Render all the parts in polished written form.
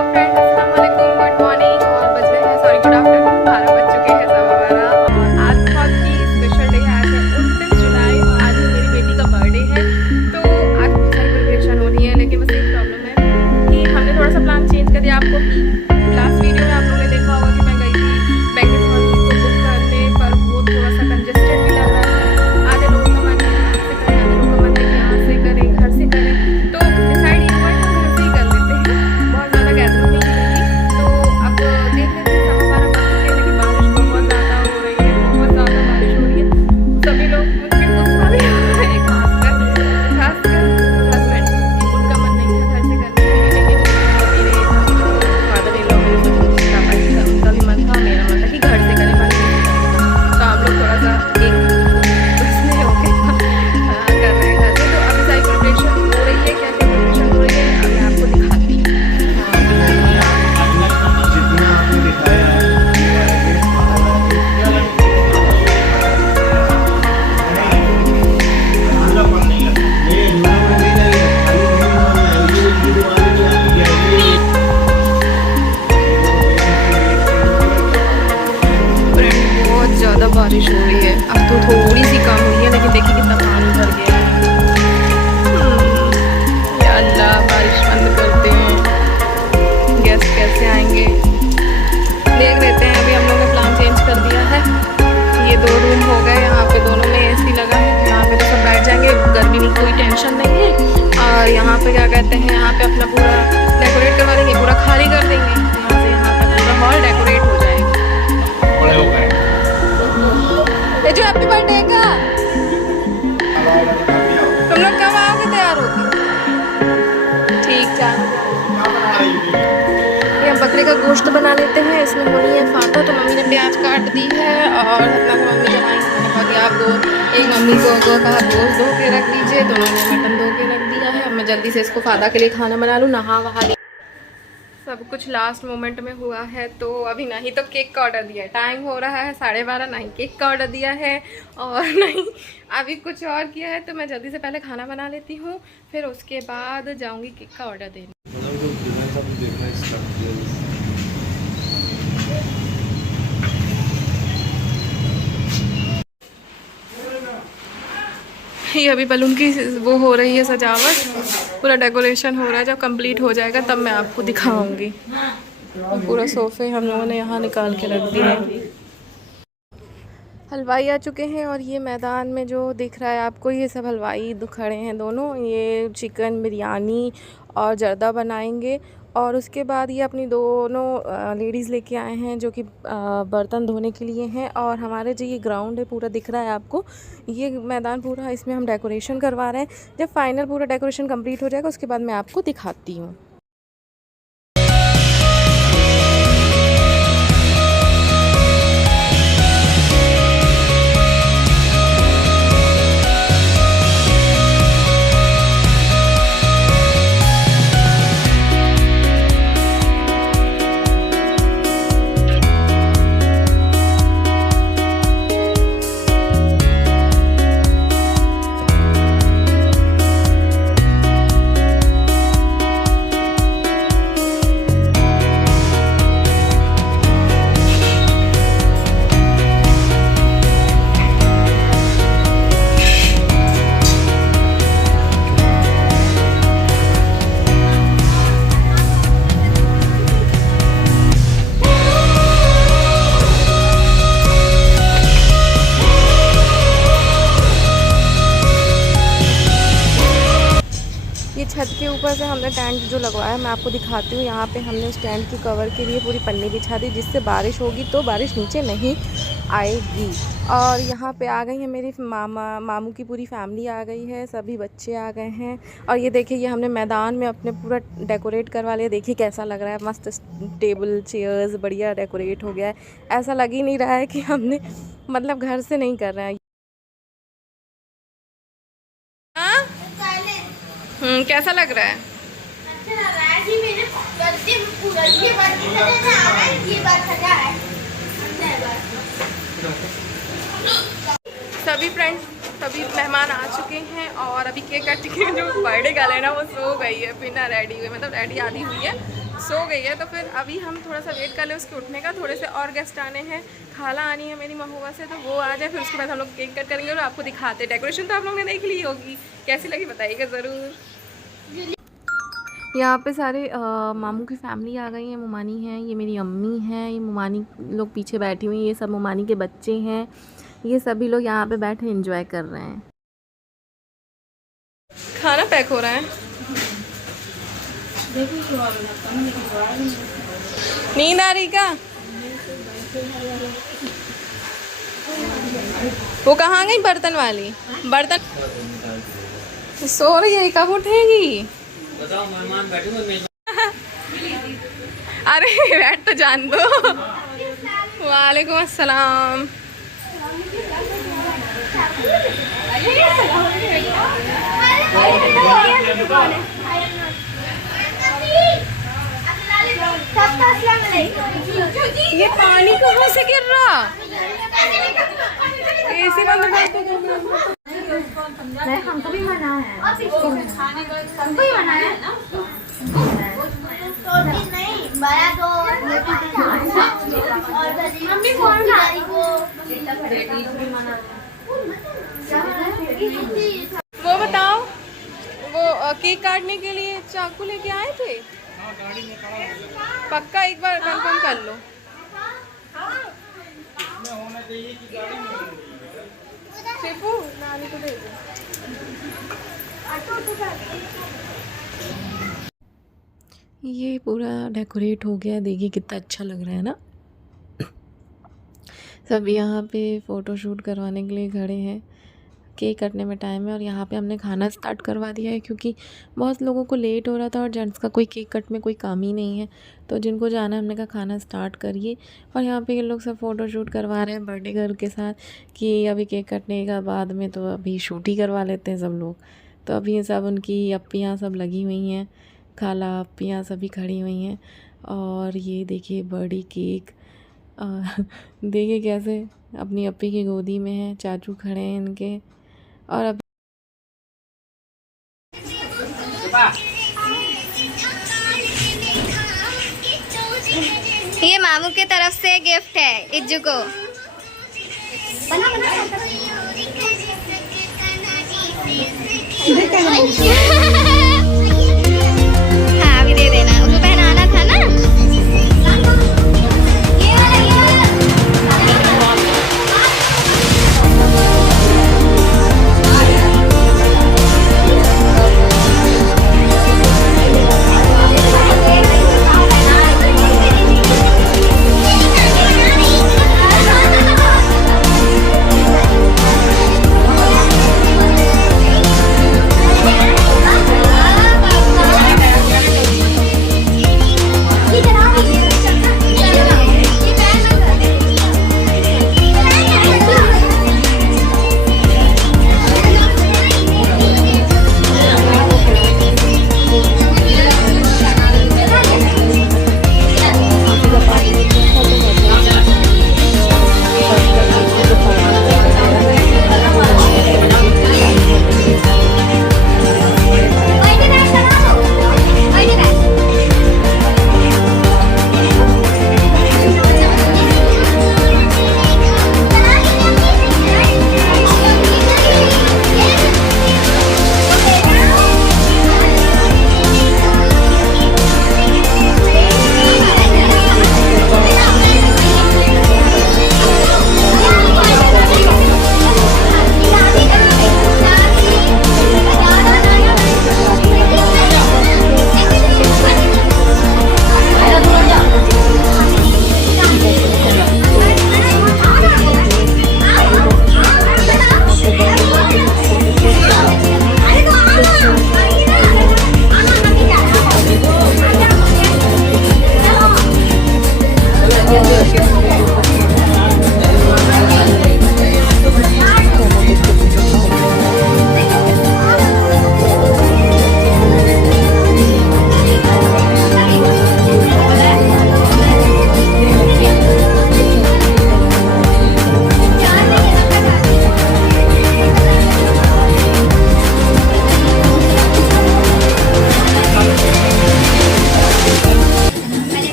Hello friends, अस्सलाम वालेकुम, good morning और बज रहे हैं सॉरी गुड आफ्टरनून, 12 बज चुके हैं, 12:15 और आज बहुत ही स्पेशल डे है। आज है 29 जुलाई और आज ही मेरी बेटी का बर्थडे है। तो आज बहुत सारी प्रिपरेशन हो रही है, लेकिन बस एक प्रॉब्लम है कि हमने थोड़ा सा प्लान चेंज कर दिया। आपको लास्ट वीडियो में आप लोगों ने देखा होगा कि मैं गई थी बैंक्वेट हॉल को बुक करने, पर वो थोड़ा सा कंजेस्टेड भी लग रहा है। आधे लोगों का मन है यहाँ से करें, आधे लोगों का मन है यहाँ से करें, घर से करें, तो डिसाइड ये हुआ कि हम घर से ही कर लेते हैं। बहुत ज़्यादा गैदरिंग नहीं करेंगे, तो अब देख लेते हैं। 12:15 बज चुके हैं, लेकिन बारिश बहुत ज़्यादा हो रही है, बहुत ज़्यादा बारिश हो रही है। सभी लोग मुझे गुस्सा भी आ रहा है, खासकर हस्बैंड, कि उनका मन नहीं था घर से करने के लिए, लेकिन मेरे फादर इन लॉ, मेरे पापा जी का, उनका भी मन था, मेरा मन था कि घर से करें, बाकी तो हम लोग थोड़ा सा एक उसमें हो के कर रहे हैं घर से। तो अभी सारी प्रिपरेशन हो रही है, क्या क्या प्रिपरेशन हो रही है अभी आपको दिखाती हूँ। बहुत ज़्यादा बारिश हो रही है, अब तो थोड़ी सी कम हुई है, लेकिन देखिए कितना पानी भर गया है। या अल्लाह, बारिश बंद करते हैं, गेस्ट कैसे आएंगे देख लेते हैं। अभी हम लोगों ने प्लान चेंज कर दिया है। ये 2 रूम हो गए, यहाँ पे दोनों में एसी लगा है, यहाँ पे तो सब बैठ जाएंगे, गर्मी की कोई टेंशन नहीं है। और यहाँ पे क्या कहते हैं, यहाँ पे अपना पूरा डेकोरेट करवा देंगे, पूरा खाली कर देंगे, यहाँ से यहाँ पे पूरा हॉल डेकोरेट हो जाएगा। ये जो हैप्पी बर्थडे का तुम लोग कब आओगे तैयार होके? ठीक है, ये बकरे का गोश्त बना लेते हैं। इसमें होनी है फाता, तो मम्मी ने प्याज काट दी है और अपना को मम्मी जब आएंगे मैंने कहा कि आप दो, एक मम्मी को कहा गोश्त धो के रख दीजिए, तो उन्होंने मटन धो के रख दिया है। अब मैं जल्दी से इसको फादा के लिए खाना बना लूँ, नहा वहा ली। सब कुछ लास्ट मोमेंट में हुआ है, तो अभी नहीं तो केक का ऑर्डर दिया है, टाइम हो रहा है 12:30, नहीं केक का ऑर्डर दिया है और नहीं अभी कुछ और किया है। तो मैं जल्दी से पहले खाना बना लेती हूँ, फिर उसके बाद जाऊँगी केक का ऑर्डर देने। ये अभी बलून की वो हो रही है सजावट, पूरा डेकोरेशन हो रहा है। जब कंप्लीट हो जाएगा तब मैं आपको दिखाऊंगी। पूरा सोफे हम लोगों ने यहाँ निकाल के रख दिए हैं। हलवाई आ चुके हैं और ये मैदान में जो दिख रहा है आपको, ये सब हलवाई खड़े हैं दोनों। ये चिकन बिरयानी और जर्दा बनाएंगे और उसके बाद ये अपनी दोनों लेडीज़ लेके आए हैं जो कि बर्तन धोने के लिए हैं। और हमारे जो ये ग्राउंड है पूरा दिख रहा है आपको, ये मैदान पूरा, इसमें हम डेकोरेशन करवा रहे हैं। जब फाइनल पूरा डेकोरेशन कंप्लीट हो जाएगा उसके बाद मैं आपको दिखाती हूँ। ये छत के ऊपर से हमने टेंट जो लगवाया मैं आपको दिखाती हूँ। यहाँ पे हमने उस टेंट के कवर के लिए पूरी पन्नी बिछा दी, जिससे बारिश होगी तो बारिश नीचे नहीं आएगी। और यहाँ पे आ गई है मेरी मामू की पूरी फैमिली आ गई है, सभी बच्चे आ गए हैं। और ये देखिए, ये हमने मैदान में अपने पूरा डेकोरेट करवा लिया। देखिए कैसा लग रहा है, मस्त टेबल चेयर्स बढ़िया डेकोरेट हो गया है। ऐसा लग ही नहीं रहा है कि हमने मतलब घर से नहीं कर रहे हैं। कैसा लग रहा है? अच्छा लग रहा है जी। मेरे बर्थडे पूरा ये बर्थडे आ रहा है, ये बात सजा है। सभी फ्रेंड्स, सभी मेहमान आ चुके हैं और अभी केक कट के जो बर्थडे गर्ल है ना वो सो गई है बिना रेडी हुए, मतलब रेडी आधी हुई है, सो गई है। तो फिर अभी हम थोड़ा सा वेट कर ले उसके उठने का। थोड़े से और गेस्ट आने हैं, खाला आनी है मेरी महुआ से, तो वो आ जाए फिर उसके बाद हम लोग केक कट करेंगे और आपको दिखाते। डेकोरेशन तो आप लोगों ने देख ली होगी, कैसी लगी बताइएगा ज़रूर। यहाँ पे सारे मामू की फैमिली आ गई है। मुमानी हैं, ये मेरी अम्मी हैं, ये मुमानी लोग पीछे बैठी हुई हैं, ये सब मुमानी के बच्चे हैं। ये सभी लोग यहाँ पे बैठे एंजॉय कर रहे हैं। खाना पैक हो रहा है। नींद आ रही का? वो कहाँ गई बर्तन वाली? बर्तन सो रही है, कब उठेगी? बताओ, मेहमान बैठे हुए। अरे बैठ तो जान दो। वालेकुम अस्सलाम। ये पानी कहाँ से गिर रहा? एसी बंद कर दो। हमको भी मना है, हमको ही मना है ना। नहीं बड़ा तो मम्मी कौन वो बताओ, वो केक काटने के लिए चाकू लेके आए थे? पक्का एक बार कंफर्म कर लो। सिर्फू नानी को दे दो। ये पूरा डेकोरेट हो गया, देखिए कितना अच्छा लग रहा है ना। सब यहाँ पे फ़ोटो शूट करवाने के लिए खड़े हैं। केक कटने में टाइम है और यहाँ पे हमने खाना स्टार्ट करवा दिया है क्योंकि बहुत लोगों को लेट हो रहा था और जेंट्स का कोई केक कट में कोई काम ही नहीं है, तो जिनको जाना है हमने कहा खाना स्टार्ट करिए। और यहाँ पे ये लोग सब फ़ोटो शूट करवा रहे हैं बर्थडे गर्ल के साथ कि अभी केक कटने का बाद में तो अभी शूट ही करवा लेते हैं सब लोग। तो अभी ये सब उनकी अप्पियाँ सब लगी हुई हैं, खाला अप्पियाँ सभी खड़ी हुई हैं। और ये देखिए बर्थडे केक देखिए कैसे अपनी अप्पी की गोदी में है, चाचू खड़े हैं इनके। और अब ये मामू की तरफ से गिफ्ट है इज्जू को। हाँ अभी दे देना, उसको पहनाना था ना।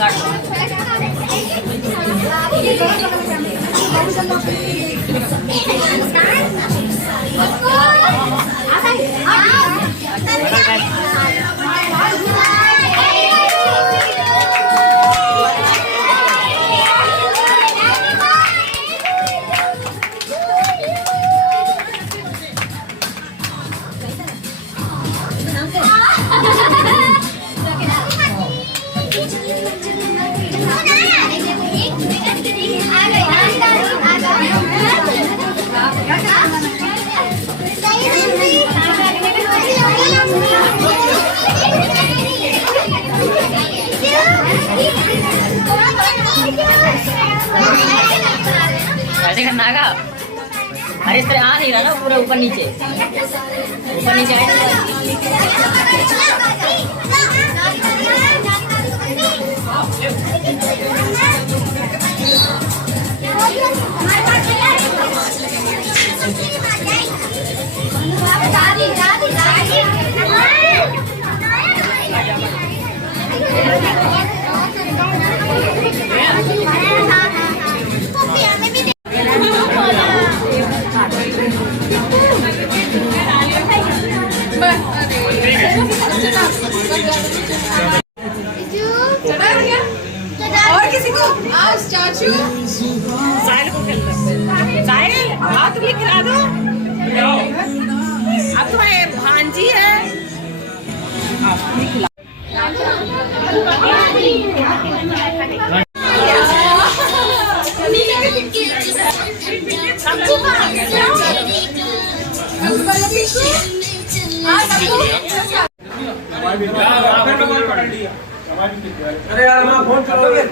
काट लो। ऐसे करना का। अरे इस तरह आ नहीं रहा ना, पूरा ऊपर नीचे और किसी को आओ चाचू साहिल को खेलना। साहिल हाथ भी खिला दो। अब तो ये भांजी है। अरे यार मैं फोन कर दोगे?